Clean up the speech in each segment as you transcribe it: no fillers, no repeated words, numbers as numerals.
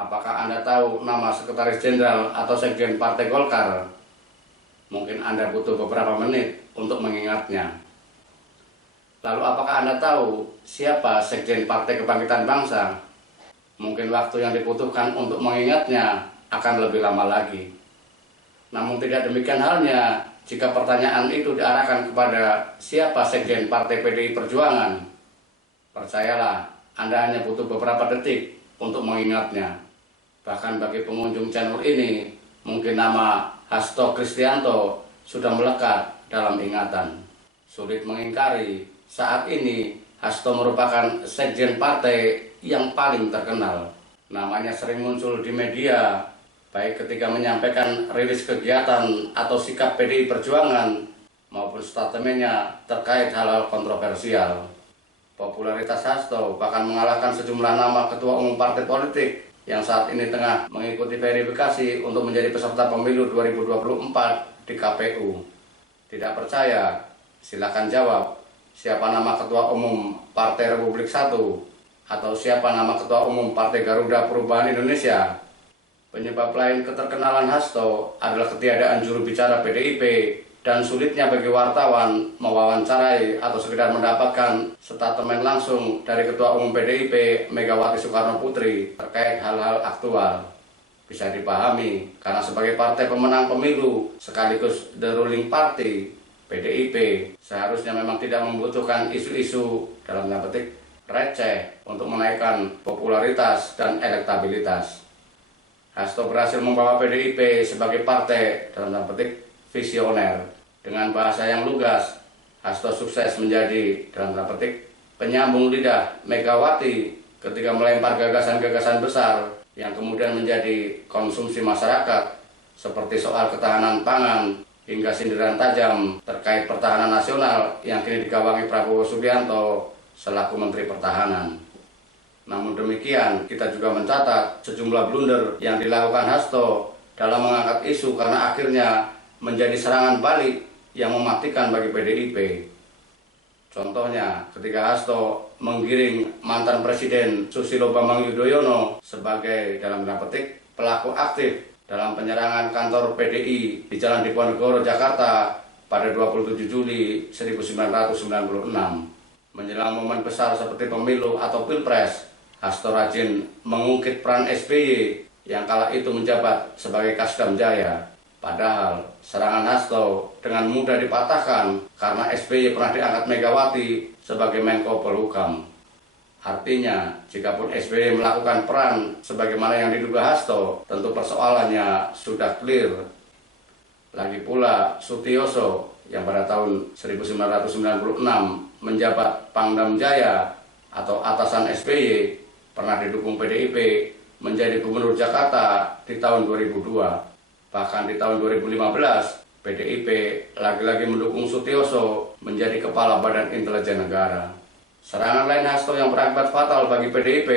Apakah Anda tahu nama Sekretaris Jenderal atau Sekjen Partai Golkar? Mungkin Anda butuh beberapa menit untuk mengingatnya. Lalu apakah Anda tahu siapa Sekjen Partai Kebangkitan Bangsa? Mungkin waktu yang dibutuhkan untuk mengingatnya akan lebih lama lagi. Namun tidak demikian halnya jika pertanyaan itu diarahkan kepada siapa Sekjen Partai PDI Perjuangan. Percayalah, Anda hanya butuh beberapa detik untuk mengingatnya. Bahkan bagi pengunjung channel ini, mungkin nama Hasto Kristianto sudah melekat dalam ingatan. Sulit mengingkari, saat ini Hasto merupakan sekjen partai yang paling terkenal. Namanya sering muncul di media, baik ketika menyampaikan rilis kegiatan atau sikap PDI Perjuangan, maupun statementnya terkait hal-hal kontroversial. Popularitas Hasto bahkan mengalahkan sejumlah nama ketua umum partai politik yang saat ini tengah mengikuti verifikasi untuk menjadi peserta pemilu 2024 di KPU. Tidak percaya? Silakan jawab. Siapa nama ketua umum Partai Republik 1? Atau siapa nama ketua umum Partai Garuda Perubahan Indonesia? Penyebab lain keterkenalan Hasto adalah ketiadaan juru bicara PDIP dan sulitnya bagi wartawan mewawancarai atau sekedar mendapatkan statement langsung dari Ketua Umum PDIP Megawati Soekarno Putri terkait hal-hal aktual. Bisa dipahami karena sebagai partai pemenang pemilu sekaligus the ruling party, PDIP seharusnya memang tidak membutuhkan isu-isu dalam tanda petik receh untuk menaikkan popularitas dan elektabilitas. Hasto berhasil membawa PDIP sebagai partai dalam tanda petik visioner. Dengan bahasa yang lugas, Hasto sukses menjadi dalam tanda petik penyambung lidah Megawati ketika melempar gagasan-gagasan besar yang kemudian menjadi konsumsi masyarakat seperti soal ketahanan pangan hingga sindiran tajam terkait pertahanan nasional yang kini digawangi Prabowo Subianto selaku Menteri Pertahanan. Namun demikian, kita juga mencatat sejumlah blunder yang dilakukan Hasto dalam mengangkat isu karena akhirnya menjadi serangan balik yang mematikan bagi PDIP. Contohnya, ketika Hasto menggiring mantan Presiden Susilo Bambang Yudhoyono sebagai dalam tanda petik pelaku aktif dalam penyerangan kantor PDI di Jalan Diponegoro, Jakarta pada 27 Juli 1996. Menjelang momen besar seperti pemilu atau pilpres, Hasto rajin mengungkit peran SBY yang kala itu menjabat sebagai Kasdam Jaya. Padahal serangan Hasto dengan mudah dipatahkan karena SBY pernah diangkat Megawati sebagai Menko Polhukam. Artinya, jikapun SBY melakukan peran sebagaimana yang diduga Hasto, tentu persoalannya sudah clear. Lagi pula Sutioso yang pada tahun 1996 menjabat Pangdam Jaya atau atasan SBY pernah didukung PDIP menjadi Gubernur Jakarta di tahun 2002. Bahkan di tahun 2015, PDIP lagi-lagi mendukung Sutioso menjadi Kepala Badan Intelijen Negara. Serangan lain Hasto yang berakibat fatal bagi PDIP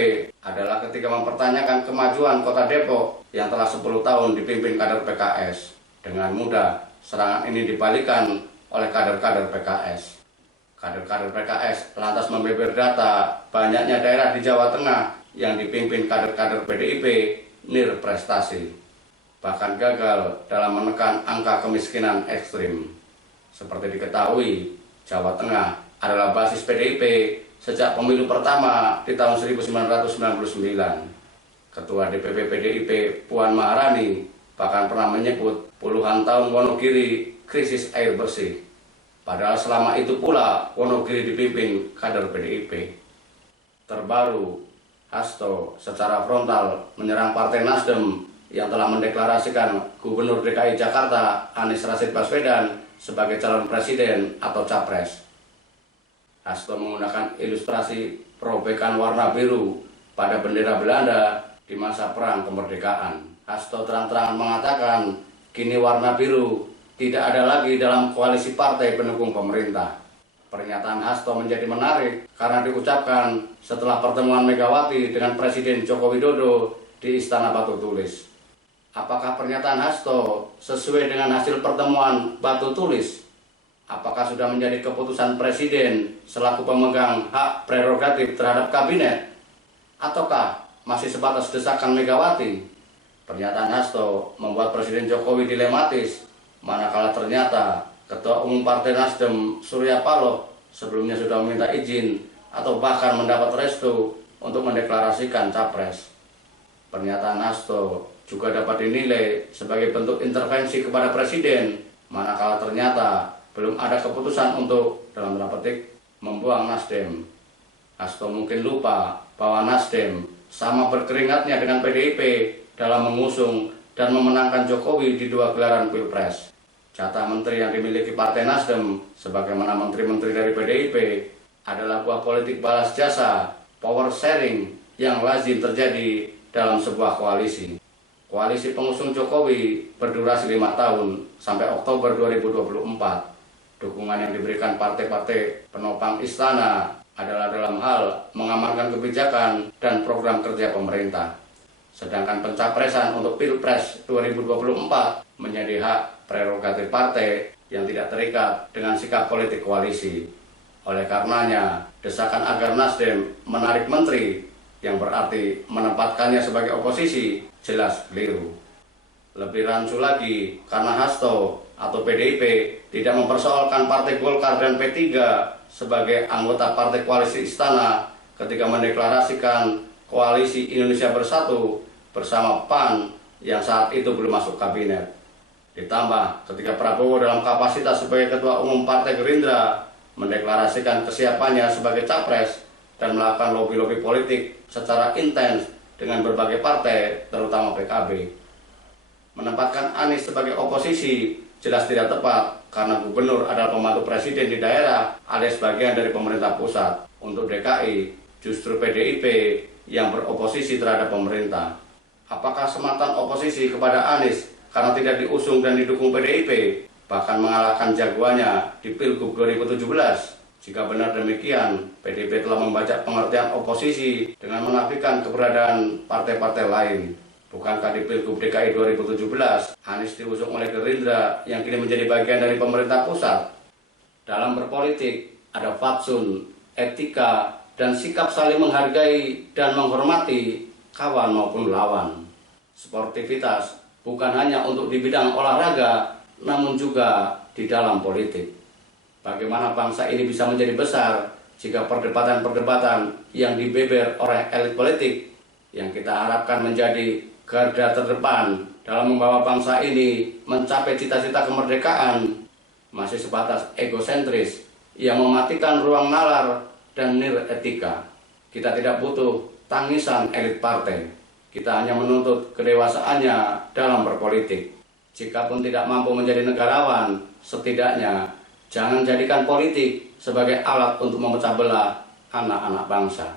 adalah ketika mempertanyakan kemajuan Kota Depok yang telah 10 tahun dipimpin kader PKS. Dengan mudah, serangan ini dibalikan oleh kader-kader PKS. Kader-kader PKS lantas membeber data banyaknya daerah di Jawa Tengah yang dipimpin kader-kader PDIP nirprestasi. Bahkan gagal dalam menekan angka kemiskinan ekstrim. Seperti diketahui, Jawa Tengah adalah basis PDIP sejak pemilu pertama di tahun 1999. Ketua DPP PDIP Puan Maharani bahkan pernah menyebut puluhan tahun Wonogiri krisis air bersih. Padahal selama itu pula Wonogiri dipimpin kader PDIP. Terbaru, Hasto secara frontal menyerang Partai Nasdem yang telah mendeklarasikan Gubernur DKI Jakarta Anies Rashid Baswedan sebagai calon presiden atau capres. Hasto menggunakan ilustrasi perobekan warna biru pada bendera Belanda di masa Perang Kemerdekaan. Hasto terang-terangan mengatakan kini warna biru tidak ada lagi dalam koalisi partai pendukung pemerintah. Pernyataan Hasto menjadi menarik karena diucapkan setelah pertemuan Megawati dengan Presiden Joko Widodo di Istana Batu Tulis. Apakah pernyataan Hasto sesuai dengan hasil pertemuan Batu Tulis? Apakah sudah menjadi keputusan Presiden selaku pemegang hak prerogatif terhadap kabinet? Ataukah masih sebatas desakan Megawati? Pernyataan Hasto membuat Presiden Jokowi dilematis, manakala ternyata Ketua Umum Partai Nasdem Surya Paloh sebelumnya sudah meminta izin atau bahkan mendapat restu untuk mendeklarasikan capres. Pernyataan Hasto juga dapat dinilai sebagai bentuk intervensi kepada Presiden, manakala ternyata belum ada keputusan untuk, dalam tanda petik, membuang Nasdem. Hasto mungkin lupa bahwa Nasdem sama berkeringatnya dengan PDIP dalam mengusung dan memenangkan Jokowi di 2 gelaran Pilpres. Jatah menteri yang dimiliki Partai Nasdem sebagaimana menteri-menteri dari PDIP adalah buah politik balas jasa, power sharing yang lazim terjadi dalam sebuah koalisi. Koalisi pengusung Jokowi berdurasi 5 tahun sampai Oktober 2024. Dukungan yang diberikan partai-partai penopang istana adalah dalam hal mengamankan kebijakan dan program kerja pemerintah. Sedangkan pencapresan untuk Pilpres 2024 menjadi hak prerogatif partai yang tidak terikat dengan sikap politik koalisi. Oleh karenanya, desakan agar Nasdem menarik menteri yang berarti menempatkannya sebagai oposisi jelas keliru. Lebih rancu lagi karena Hasto atau PDIP tidak mempersoalkan Partai Golkar dan P3 sebagai anggota partai koalisi istana ketika mendeklarasikan koalisi Indonesia Bersatu bersama PAN yang saat itu belum masuk kabinet. Ditambah ketika Prabowo dalam kapasitas sebagai Ketua Umum Partai Gerindra mendeklarasikan kesiapannya sebagai capres dan melakukan lobi-lobi politik secara intens dengan berbagai partai, terutama PKB. Menempatkan Anies sebagai oposisi jelas tidak tepat karena gubernur adalah pembantu presiden di daerah alias bagian dari pemerintah pusat. Untuk DKI, justru PDIP yang beroposisi terhadap pemerintah. Apakah sematan oposisi kepada Anies karena tidak diusung dan didukung PDIP, bahkan mengalahkan jagoannya di Pilgub 2017? Jika benar demikian, PDIP telah membaca pengertian oposisi dengan menafikan keberadaan partai-partai lain. Bukankah di Pilgub DKI 2017, Anies diusung oleh Gerindra yang kini menjadi bagian dari pemerintah pusat? Dalam berpolitik, ada fatsun, etika, dan sikap saling menghargai dan menghormati kawan maupun lawan. Sportivitas bukan hanya untuk di bidang olahraga, namun juga di dalam politik. Bagaimana bangsa ini bisa menjadi besar jika perdebatan-perdebatan yang dibeber oleh elit politik yang kita harapkan menjadi garda terdepan dalam membawa bangsa ini mencapai cita-cita kemerdekaan masih sebatas egosentris yang mematikan ruang nalar dan nir etika. Kita tidak butuh tangisan elit partai. Kita hanya menuntut kedewasaannya dalam berpolitik. Jikapun tidak mampu menjadi negarawan, setidaknya jangan jadikan politik sebagai alat untuk memecah belah anak-anak bangsa.